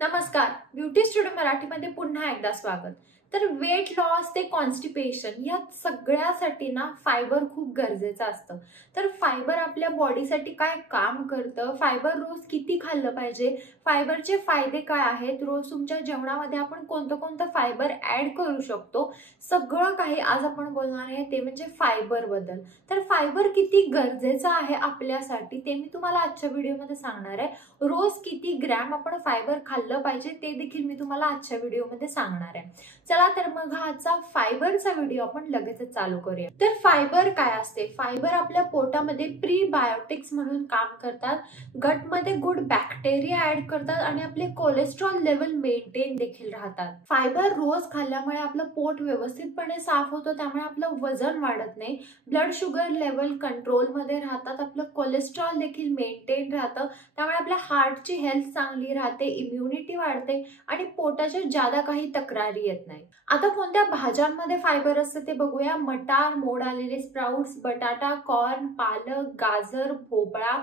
नमस्कार, beauty studio मराठीमध्ये पुन्हा एकदा स्वागत। तर वेट लॉस ते कॉन्स्टिपेशन या सगळ्यासाठी ना फायबर खूप गरजेचं असतं। तर फायबर आपल्या बॉडीसाठी काय काम करतं, फायबर रोज किती खाल्लं पाहिजे, फायबरचे फायदे काय आहेत, रोज तुमच्या जेवणामध्ये आपण कोणतं फायबर ऍड करू शकतो, सगळं काही आज आपण बोलणार आहे ते म्हणजे फायबर बद्दल। तर फायबर किती गरजेचं आहे आपल्यासाठी ते मी तुम्हाला आजच्या व्हिडिओमध्ये सांगणार आहे। रोज किती ग्रॅम आपण फायबर खाल्लं पाहिजे ते देखील मी तुम्हाला आजच्या व्हिडिओमध्ये सांगणार आहे। चला तर मग हा आजचा फायबरचा व्हिडिओ आपण लगेचच चालू करूया। तर फायबर काय असते? फायबर आपल्या पोटामध्ये प्रीबायोटिक्स म्हणून काम करतात, गटमध्ये गुड बॅक्टेरिया ऍड करतात आणि आपले कोलेस्ट्रॉल लेवल मेंटेन देखील राहतात। फायबर रोज खाल्ल्यामुळे आपलं पोट व्यवस्थितपणे साफ होतं, त्यामुळे आपलं वजन वाढत नाही, ब्लड शुगर लेवल कंट्रोल मध्ये राहतात, आपलं कोलेस्ट्रॉल देखील मेंटेन राहतं, त्यामुळे आपल्या हार्टची हेल्थ चांगली राहते, इम्युनिटी वाढते आणि पोटाच्या ज्यादा काही तक्रारी येत नाही। आता कोणत्या भाज्यांमध्ये फायबर असते ते बघूया। मटार, मोड आलेले स्प्राउट्स, बटाटा, कॉर्न, पालक, गाजर, भोपळा,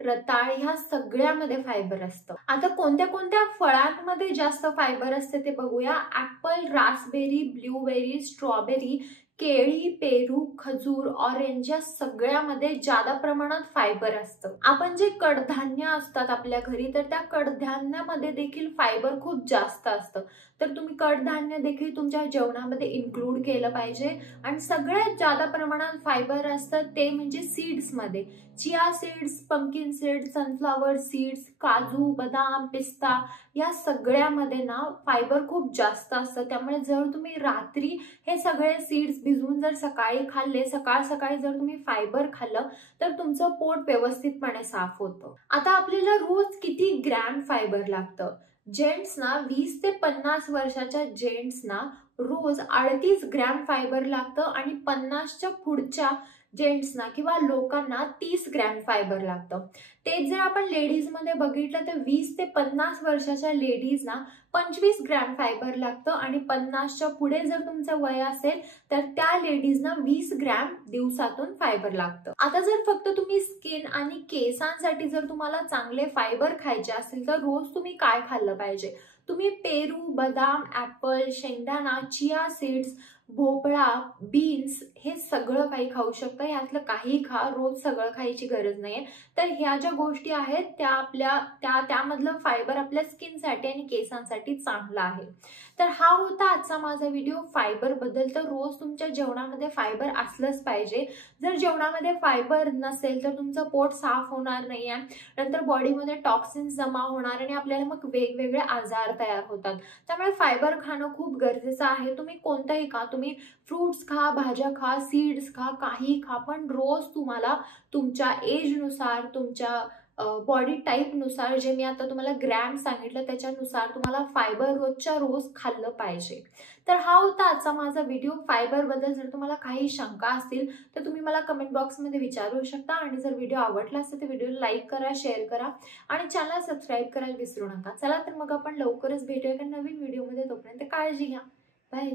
रताळ ह्या सगळ्यामध्ये फायबर असतं। आता कोणत्या फळांमध्ये जास्त फायबर असते ते बघूया। ऍपल, रास्पबेरी, ब्लूबेरी, स्ट्रॉबेरी, केळी, पेरू, खजूर, ऑरेंज या सगळ्यामध्ये ज्यादा प्रमाणात फायबर असतं। आपण जे कडधान्य असतात आपल्या घरी, तर त्या कडधान्यामध्ये देखील फायबर खूप जास्त असतं, तर तुम्ही कडधान्य देखील तुमच्या जेवणामध्ये इन्क्लूड केलं पाहिजे। आणि सगळ्यात ज्यादा प्रमाणात फायबर असतं ते म्हणजे सीड्स मध्ये। Chia seeds, pumpkin seeds, sunflower seeds, काजू, बदाम, पिस्ता या सगळ्यामध्ये ना फायबर खूप जास्त असतं, त्यामुळे जर तुम्ही रात्री हे सगळे सीड्स भिजवून जर सकाळी खाल्ले, सकाळी जर तुम्ही फायबर खाल्लं तर तुमचं पोट व्यवस्थितपणे साफ होतं। आता आपल्याला रोज किती ग्रॅम फायबर लागतं? जेंट्सना 20 ते 50 वर्षाच्या जेंट्सना रोज 38 ग्रॅम फायबर लागतं आणि 50च्या पुढच्या जेंट्सना किंवा लोकांना 30 ग्रॅम फायबर लागतं। तेच जर आपण लेडीज मध्ये बघितलं तर 20 ते 50 वर्षाच्या लेडीजना 25 ग्रॅम फायबर लागतं आणि 50च्या पुढे जर तुमचं वय असेल तर त्या लेडीजना 20 ग्रॅम दिवसातून फायबर लागतं। आता जर फक्त तुम्ही स्किन आणि केसांसाठी जर तुम्हाला चांगले फायबर खायचे असेल तर रोज तुम्ही काय खाल्लं पाहिजे? तुम्ही पेरू, बदाम, ऍपल, शेंगदाणा, चिया सीड्स, भोपळा, बीन्स हे सगळं काही खाऊ शकता। यातलं काही खा, रोज सगळं खायची गरज नाहीये। तर ह्या ज्या गोष्टी आहेत त्यामधलं फायबर आपल्या स्किनसाठी आणि केसांसाठी चांगला आहे। तर हा होता आजचा माझा व्हिडिओ फायबर बद्दल। तर रोज तुमच्या जेवणामध्ये फायबर असलंच पाहिजे। जर जेवणामध्ये फायबर नसेल तर तुमचं पोट साफ होणार नाहीये, नंतर बॉडीमध्ये टॉक्सिन्स जमा होणार आणि आपल्याला मग वेगवेगळे आजार तयार होतात। त्यामुळे फायबर खाणं खूप गरजेचं आहे। तुम्ही कोणतंही खा, तुम्ही फ्रुट्स खा, भाज्या खा, सीड्स खा, काही खा, पण रोज तुम्हाला तुमच्या एज नुसार, तुमच्या बॉडी टाईप नुसार, जे मी आता तुम्हाला ग्रॅम सांगितलं त्याच्यानुसार तुम्हाला फायबर रोजच्या रोज खाल्लं पाहिजे। तर हा होता आजचा माझा व्हिडिओ फायबर बद्दल। जर तुम्हाला काही शंका असतील तर तुम्ही मला कमेंट बॉक्समध्ये विचारू शकता आणि जर व्हिडिओ आवडला असेल तर व्हिडिओला लाईक करा, शेअर करा आणि चॅनल सबस्क्राईब करायला विसरू नका। चला तर मग आपण लवकरच भेटूया एका नवीन व्हिडिओमध्ये, तोपर्यंत काळजी घ्या, बाय।